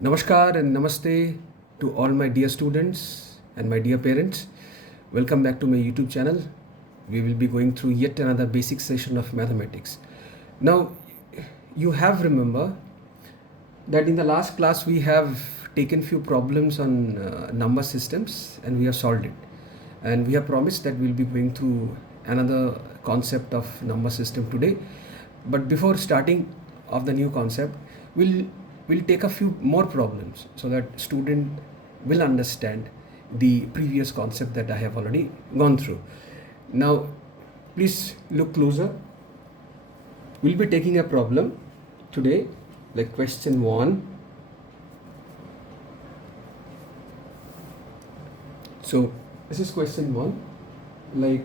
Namaskar and Namaste to all my dear students and my dear parents. Welcome back to my YouTube channel. We will be going through yet another basic session of mathematics. Now, you have remember that in the last class we have taken few problems on number systems and we have solved it. And we have promised that we'll be going through another concept of number system today. But before starting of the new concept, we'll take a few more problems so that student will understand the previous concept that I have already gone through. Now, please look closer. We'll be taking a problem today, like question 1. So this is question 1, like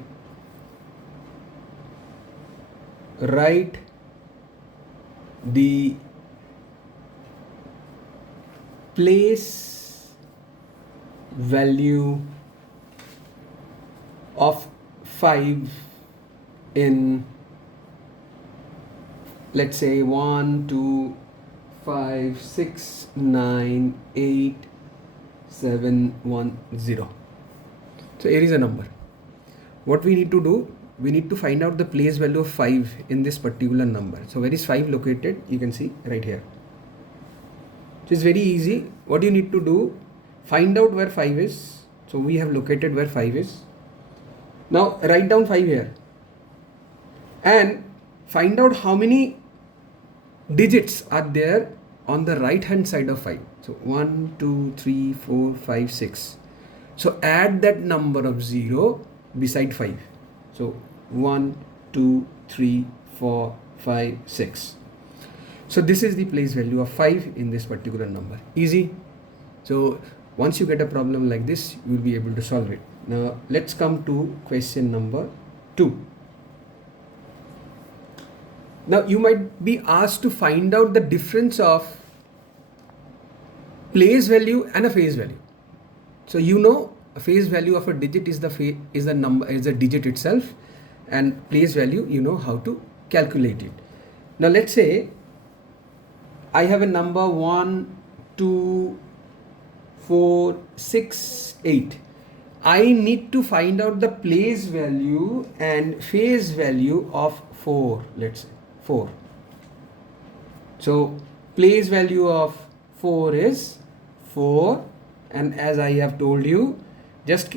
write the place value of 5 in, let's say, 1, 2, 5, 6, 9, 8, 7, 1, 0. So here is a number. What we need to do, we need to find out the place value of 5 in this particular number. So where is 5 located? You can see right here. So it's very easy. What you need to do, find out where 5 is. So we have located where 5 is. Now write down 5 here and find out how many digits are there on the right hand side of 5. So 1, 2, 3, 4, 5, 6. So add that number of 0 beside 5. So 1, 2, 3, 4, 5, 6. So this is the place value of 5 in this particular number. Easy. So once you get a problem like this, you will be able to solve it. Now let's come to question number 2. Now you might be asked to find out the difference of place value and a phase value. So you know a phase value of a digit is the digit itself, and place value you know how to calculate it. Now let's say I have a number 1, 2, 4, 6, 8. I need to find out the place value and phase value of 4. Let's say 4. So place value of 4 is 4, and as I have told you, just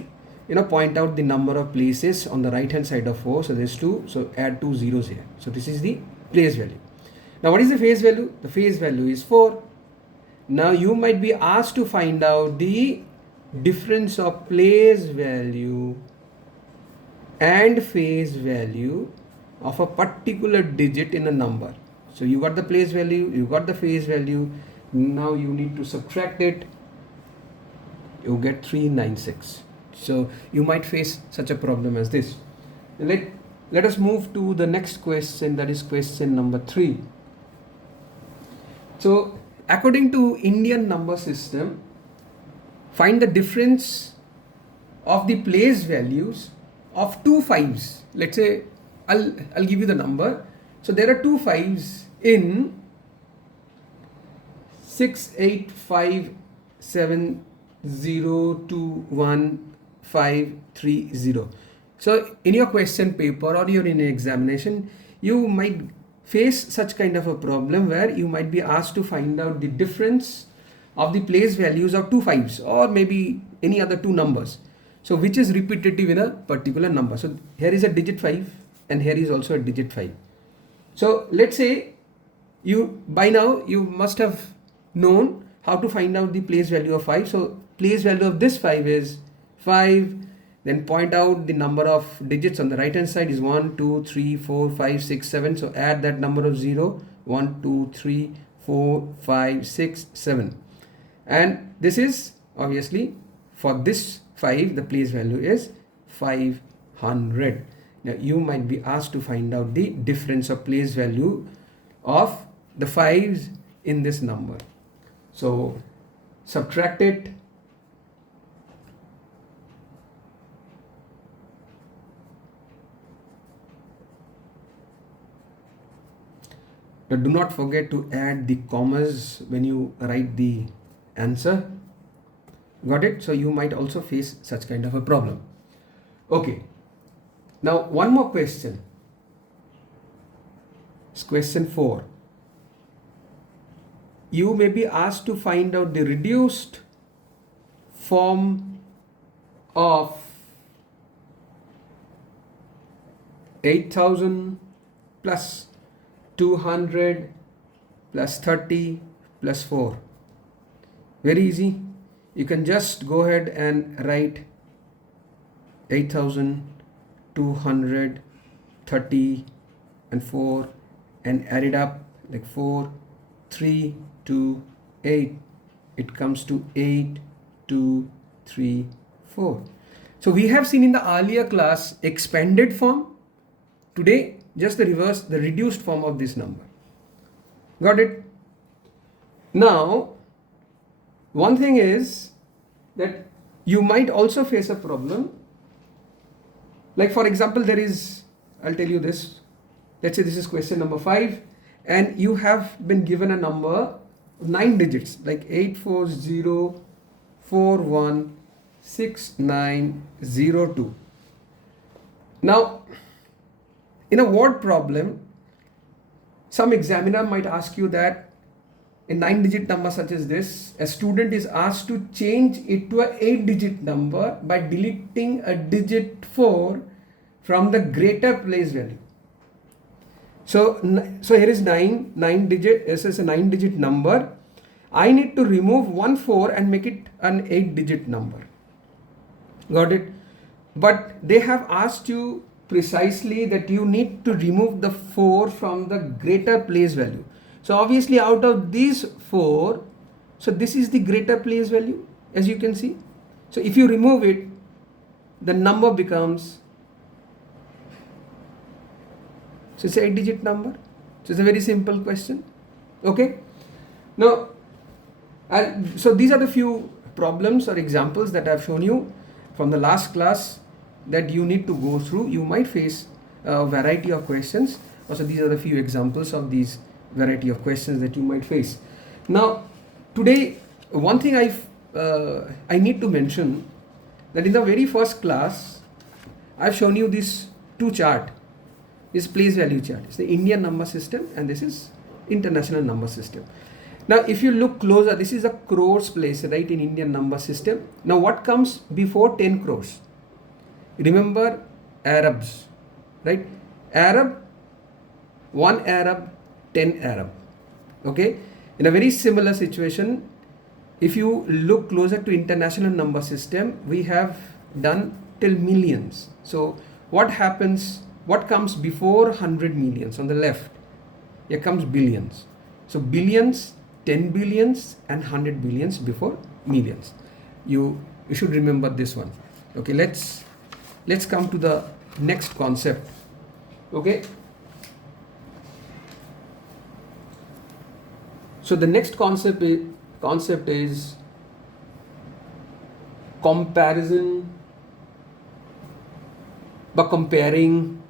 point out the number of places on the right hand side of 4. So there's 2, so add 2 zeros here. So this is the place value. Now what is the phase value? The phase value is 4. Now you might be asked to find out the difference of place value and phase value of a particular digit in a number. So you got the place value, you got the phase value. Now you need to subtract it. You get 396. So you might face such a problem as this. Let us move to the next question, that is question number 3. So according to Indian number system, find the difference of the place values of 2 5s. Let's say I'll give you the number. So there are 2 5s in 6, 8, 5, 7, 0, 2, 1, 5, 3, 0. So in your question paper or you're in an examination, you might face such kind of a problem where you might be asked to find out the difference of the place values of 2 5s or maybe any other 2 numbers. So which is repetitive in a particular number. So here is a digit 5 and here is also a digit 5. So let's say by now you must have known how to find out the place value of 5. So place value of this 5 is 5. Then point out the number of digits on the right hand side is 1, 2, 3, 4, 5, 6, 7. So add that number of 0. 1, 2, 3, 4, 5, 6, 7. And this is obviously for this 5, the place value is 500. Now you might be asked to find out the difference of place value of the 5s in this number. So subtract it. But do not forget to add the commas when you write the answer. Got it? So you might also face such kind of a problem. Okay. Now one more question. It's question 4. You may be asked to find out the reduced form of 8,000 plus 200 plus 30 plus 4. Very easy. You can just go ahead and write 8,200, 30 and 4 and add it up like 4, 3, 2, 8. It comes to 8, 2, 3, 4. So we have seen in the earlier class expanded form. Today just the reverse, the reduced form of this number. Got it? Now one thing is that you might also face a problem. Like for example, there is, I'll tell you this. Let's say this is question number 5 and you have been given a number 9 digits like 840416902. Now in a word problem, some examiner might ask you that a 9-digit number such as this, a student is asked to change it to a 8-digit number by deleting a digit 4 from the greater place value. So here is 9 digit. This is a 9-digit number. I need to remove 1 4 and make it an 8-digit number. Got it? But they have asked you precisely that you need to remove the 4 from the greater place value. So obviously out of these 4, so this is the greater place value, as you can see. So if you remove it, the number becomes, so it's an 8-digit number. So it's a very simple question. Okay. Now, so these are the few problems or examples that I've shown you from the last class that you need to go through. You might face a variety of questions. Also, these are the few examples of these variety of questions that you might face. Now today one thing I need to mention, that in the very first class I've shown you these two chart. This place value chart is the Indian number system and this is international number system. Now if you look closer, this is a crores place, right, in Indian number system. Now what comes before 10 crores? Remember Arabs, right? Arab, 1 Arab, 10 Arab. Okay. In a very similar situation, if you look closer to international number system, we have done till millions. So what happens, what comes before 100 millions on the left? Here comes billions. So billions, 10 billions and 100 billions before millions. You should remember this one. Okay, let's come to the next concept. Okay. So the next concept is comparison, by comparing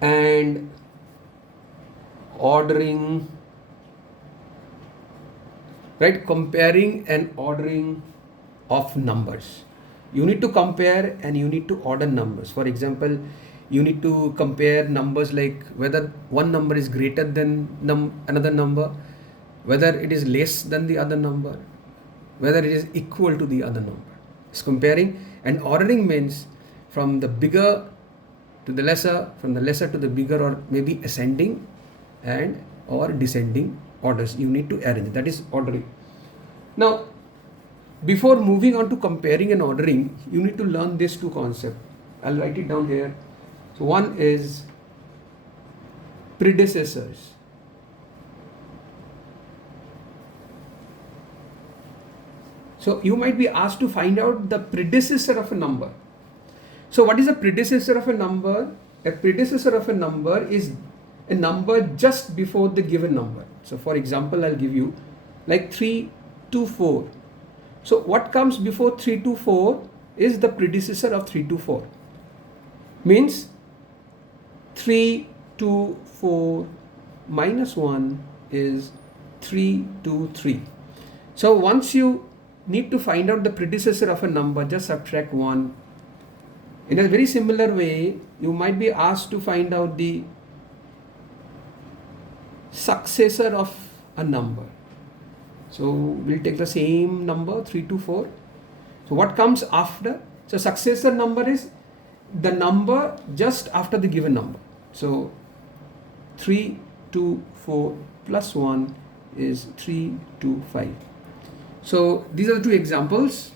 and ordering, right? Comparing and ordering of numbers. You need to compare and you need to order numbers. For example, you need to compare numbers like whether one number is greater than another number, whether it is less than the other number, whether it is equal to the other number. It's comparing, and ordering means from the bigger to the lesser, from the lesser to the bigger, or maybe ascending and or descending orders. You need to arrange. That is ordering. Now, before moving on to comparing and ordering, you need to learn these two concepts. I'll write it down here. So one is predecessors. So you might be asked to find out the predecessor of a number. So what is a predecessor of a number? A predecessor of a number is a number just before the given number. So for example, I'll give you like 3 to 4. So what comes before 3 to 4 is the predecessor of 3 to 4. Means 3 to 4 minus 1 is 3 to 3. So once you need to find out the predecessor of a number, just subtract 1. In a very similar way, you might be asked to find out the successor of a number. So we'll take the same number 3 to 4. So what comes after? So successor number is the number just after the given number. So 3 to 4 plus 1 is 3 to 5. So these are the two examples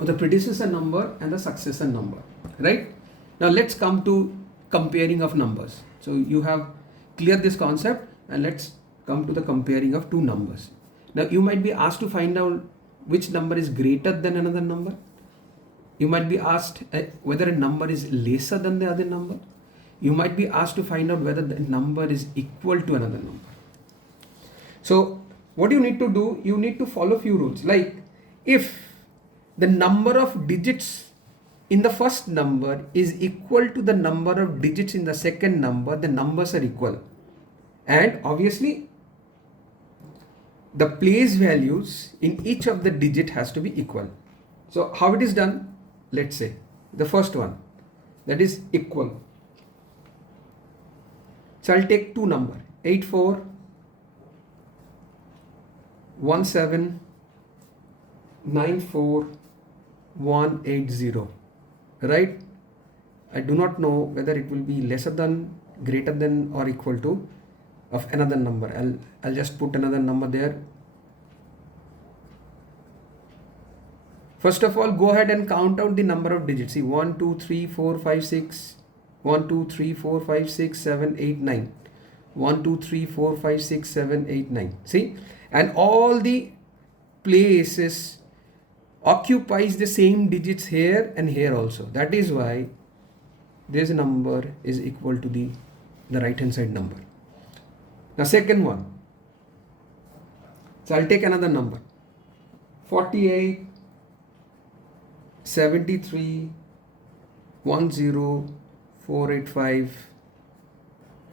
of the predecessor number and the successor number, right? Now let's come to comparing of numbers. So you have cleared this concept, and let's come to the comparing of two numbers. Now you might be asked to find out which number is greater than another number. You might be asked whether a number is lesser than the other number. You might be asked to find out whether the number is equal to another number. So what you need to do, you need to follow few rules. Like if the number of digits in the first number is equal to the number of digits in the second number, the numbers are equal. And obviously the place values in each of the digit has to be equal. So how it is done? Let's say the first one, that is equal. So I'll take two number, 84 17 94 180, right? I do not know whether it will be lesser than, greater than, or equal to of another number. I'll just put another number there. First of all, go ahead and count out the number of digits. See, 1 2 3 4 5 6 1 2 3 4 5 6 7 8 9 1 2 3 4 5 6 7 8 9. See, and all the places occupies the same digits here and here also. That is why this number is equal to the right hand side number. Now second one, so I'll take another number, 48 73 10 485.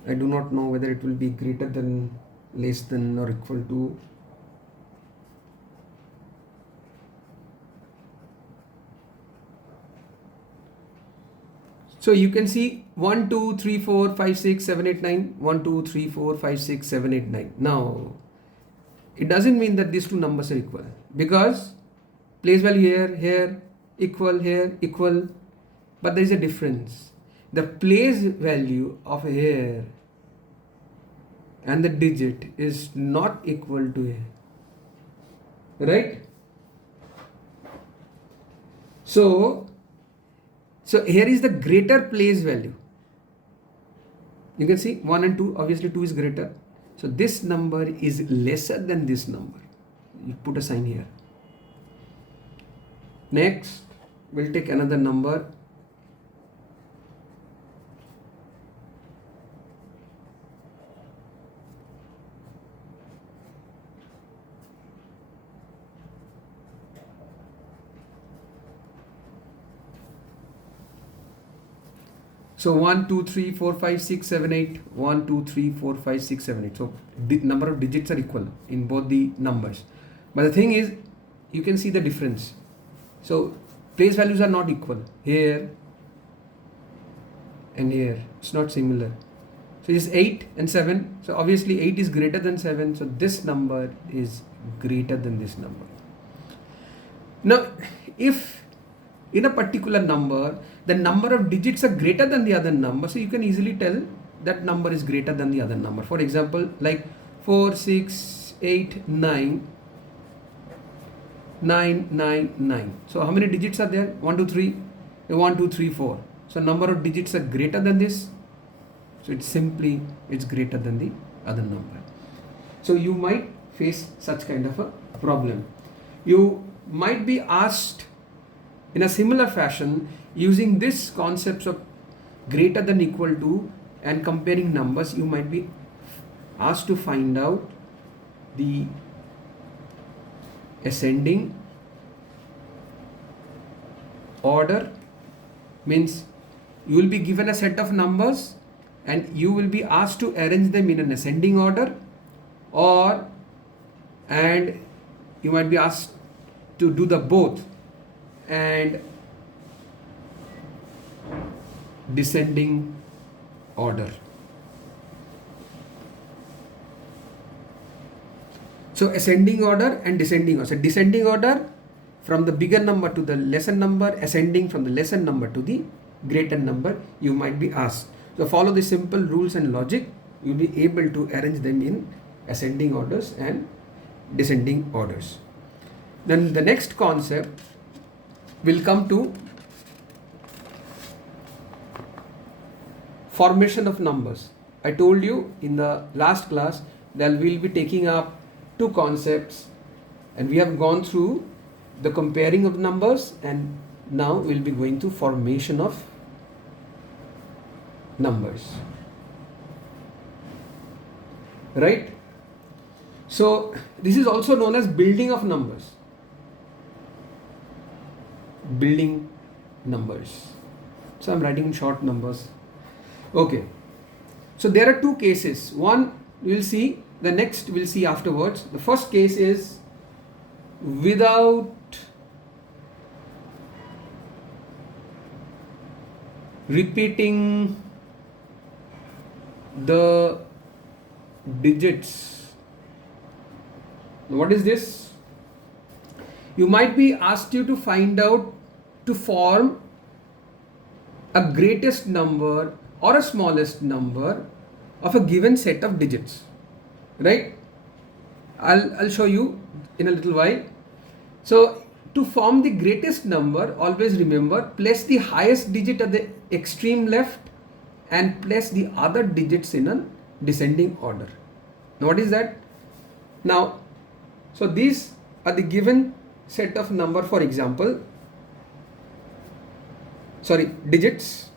I do not know whether it will be greater than, less than, or equal to. So you can see 1 2 3 4 5 6 7 8 9 1 2 3 4 5 6 7 8 9. Now it doesn't mean that these two numbers are equal, because place value here equal, here equal, but there is a difference. The place value of here and the digit is not equal to here, right? So here is the greater place value. You can see 1 and 2, obviously 2 is greater. So this number is lesser than this number. You put a sign here. Next, we'll take another number. So 1 2 3 4 5 6 7 8 1 2 3 4 5 6 7 8. So the number of digits are equal in both the numbers, but the thing is, you can see the difference. So place values are not equal here and here. It's not similar. So it's 8 and 7. So obviously 8 is greater than 7. So this number is greater than this number. Now if in a particular number the number of digits are greater than the other number, so you can easily tell that number is greater than the other number. For example, like 4 6 8 9 9 9 9. So how many digits are there? 1 2 3 1 2 3 4. So number of digits are greater than this, so it's greater than the other number. So you might face such kind of a problem. You might be asked in a similar fashion, using this concepts of greater than, equal to, and comparing numbers. You might be asked to find out the ascending order. Means you will be given a set of numbers and you will be asked to arrange them in an ascending order, and you might be asked to do the both and descending order. So ascending order and descending order. So descending order from the bigger number to the lesser number, ascending from the lesser number to the greater number, you might be asked. So follow the simple rules and logic, you'll be able to arrange them in ascending orders and descending orders. Then the next concept will come to formation of numbers. I told you in the last class that we'll be taking up two concepts, and we have gone through the comparing of numbers, and now we'll be going to formation of numbers, right? So this is also known as building of numbers. Building numbers. So I'm writing in short numbers. Okay. So there are two cases. One we'll see, the next we'll see afterwards. The first case is without repeating the digits. What is this? You might be asked you to find out, to form a greatest number or a smallest number of a given set of digits, right? I'll show you in a little while. So to form the greatest number, always remember, place the highest digit at the extreme left and place the other digits in a descending order. Now what is that? Now, so these are the given set of number, for example, digits.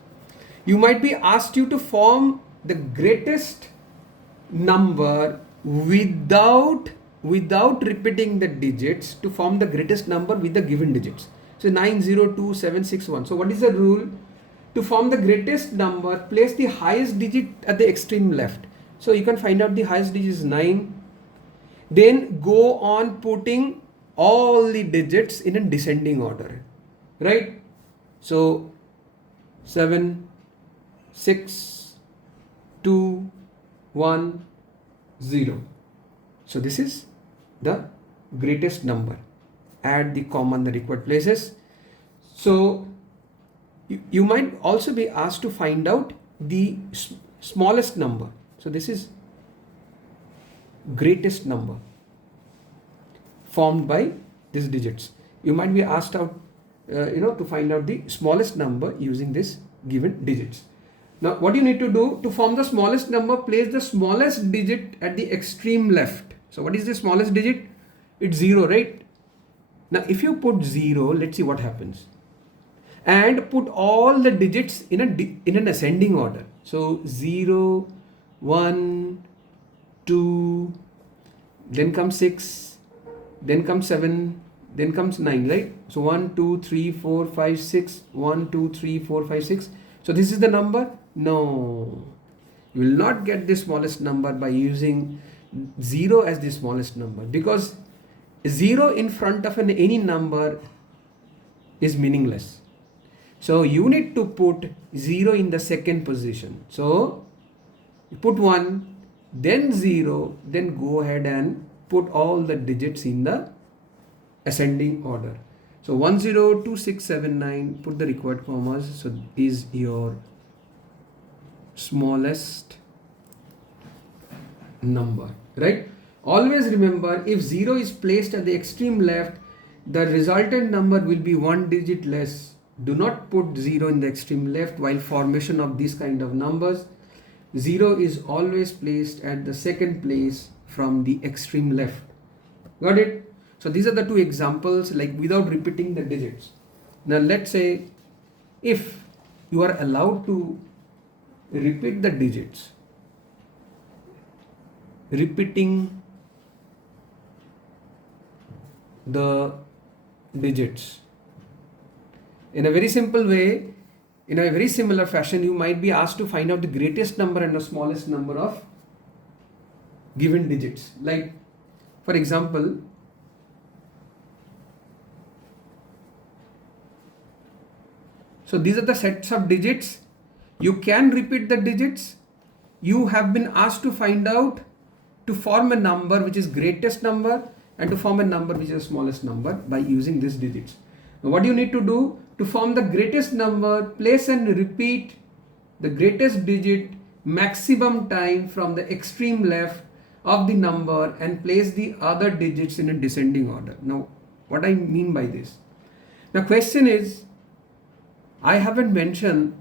You might be asked you to form the greatest number without repeating the digits, to form the greatest number with the given digits. So 902761. So what is the rule? To form the greatest number, place the highest digit at the extreme left. So you can find out the highest digit is 9. Then go on putting all the digits in a descending order, right? So 7, 6, 2, 1, 0. So this is the greatest number. Add the comma in the required places. So you might also be asked to find out the smallest number. So this is greatest number formed by these digits. You might be asked out to find out the smallest number using this given digits. Now what you need to do to form the smallest number, place the smallest digit at the extreme left. So what is the smallest digit? It's 0, right? Now if you put 0, let's see what happens, and put all the digits in an ascending order. So 0, 1, 2, then comes 6, then comes 7, then comes 9, right? So 1, 2, 3, 4, 5, 6, 1, 2, 3, 4, 5, 6. So this is the number? No. You will not get the smallest number by using 0 as the smallest number, because 0 in front of any number is meaningless. So you need to put 0 in the second position. So you put 1, then 0, then go ahead and put all the digits in the ascending order. So 102679, put the required commas. So is your smallest number, right? Always remember, if 0 is placed at the extreme left, the resultant number will be one digit less. Do not put 0 in the extreme left while formation of these kind of numbers. 0 is always placed at the second place from the extreme left. Got it? So these are the two examples, like without repeating the digits. Now let's say if you are allowed to repeat the digits, repeating the digits in a very simple way, in a very similar fashion, you might be asked to find out the greatest number and the smallest number of given digits. Like for example, So these are the sets of digits. You can repeat the digits. You have been asked to find out, to form a number which is greatest number and to form a number which is the smallest number by using these digits. Now what you need to do to form the greatest number, place and repeat the greatest digit maximum time from the extreme left of the number and place the other digits in a descending order. Now what I mean by this? Now question is, I haven't mentioned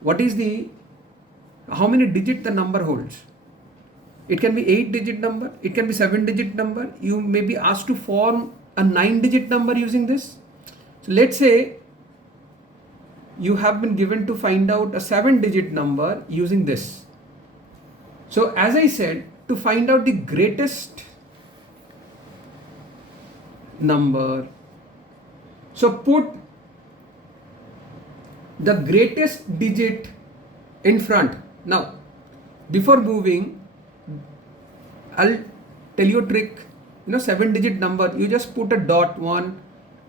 what is the, how many digit the number holds. It can be 8-digit number, it can be 7-digit number. You may be asked to form a 9-digit number using this. So let's say you have been given to find out a 7-digit number using this. So as I said, to find out the greatest number, so put the greatest digit in front. Now before moving, I'll tell you a trick. 7-digit number, you just put a dot, 1,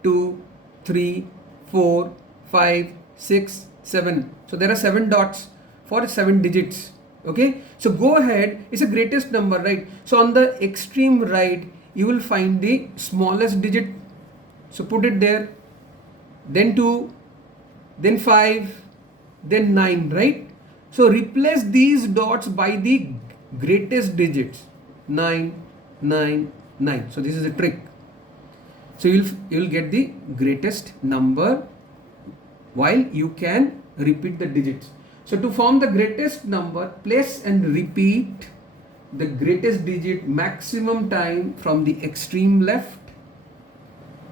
2, 3, 4, 5, 6, 7. So there are 7 dots for 7 digits. Okay, so go ahead, it's a greatest number, right? So on the extreme right, you will find the smallest digit. So put it there, then 2, then 5, then 9, right? So replace these dots by the greatest digits. 9, 9, 9. So this is a trick. So you'll get the greatest number while you can repeat the digits. So to form the greatest number, place and repeat the greatest digit maximum time from the extreme left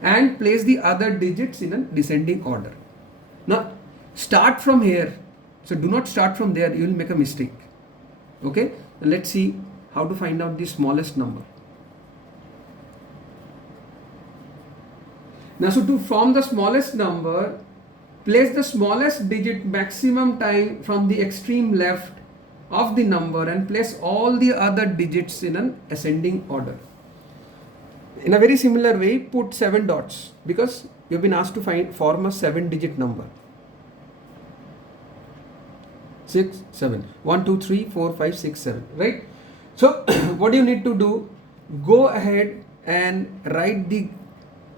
and place the other digits in a descending order. Now start from here. So do not start from there, you will make a mistake. Okay, let's see how to find out the smallest number. Now so to form the smallest number, place the smallest digit maximum time from the extreme left of the number and place all the other digits in an ascending order. In a very similar way, put 7 dots because you've been asked to form a 7-digit number. 6, 7. 1, 2, 3, 4, 5, 6, 7. Right? So what do you need to do? Go ahead and write the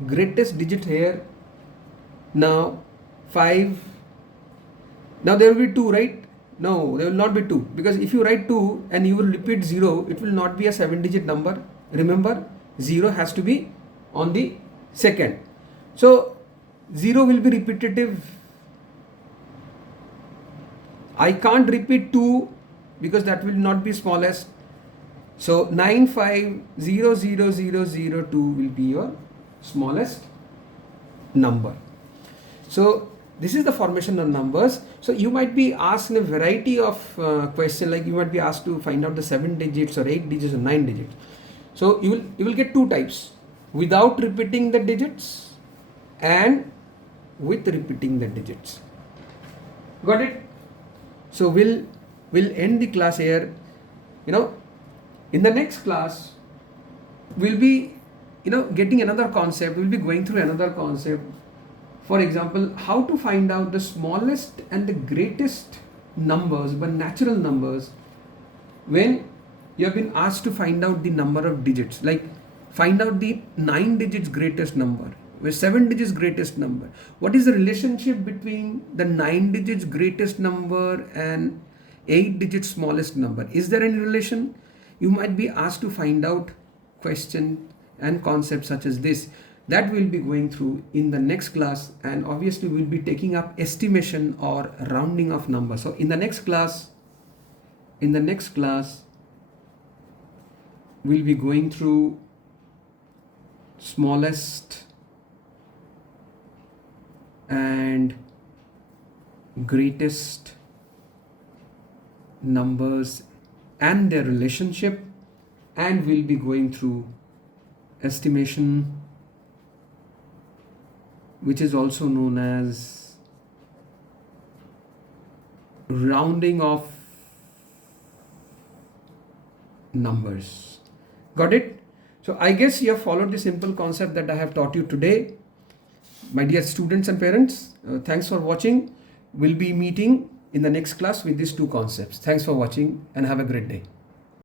greatest digit here. Now 5. Now there will be 2, right? No, there will not be 2 because if you write 2 and you will repeat 0, it will not be a 7-digit number. Remember, 0 has to be on the second. So 0 will be repetitive. I can't repeat 2 because that will not be smallest. So 9500002 will be your smallest number. So this is the formation of numbers. So you might be asked in a variety of questions, like you might be asked to find out the 7 digits or 8 digits or 9 digits. So you will get 2 types, without repeating the digits and with repeating the digits. Got it? So we'll end the class here. In the next class we'll be getting another concept. We'll be going through another concept. For example, how to find out the smallest and the greatest numbers, but natural numbers, when you have been asked to find out the number of digits, like find out the 9 digits greatest number, where 7 digits greatest number. What is the relationship between the 9 digits greatest number and 8 digits smallest number? Is there any relation? You might be asked to find out question and concepts such as this. That we'll be going through in the next class, and obviously we'll be taking up estimation or rounding of numbers. So in the next class we'll be going through smallest and greatest numbers and their relationship, and we'll be going through estimation, which is also known as rounding of numbers. Got it? So I guess you have followed the simple concept that I have taught you today. My dear students and parents, thanks for watching. We'll be meeting in the next class with these two concepts. Thanks for watching and have a great day.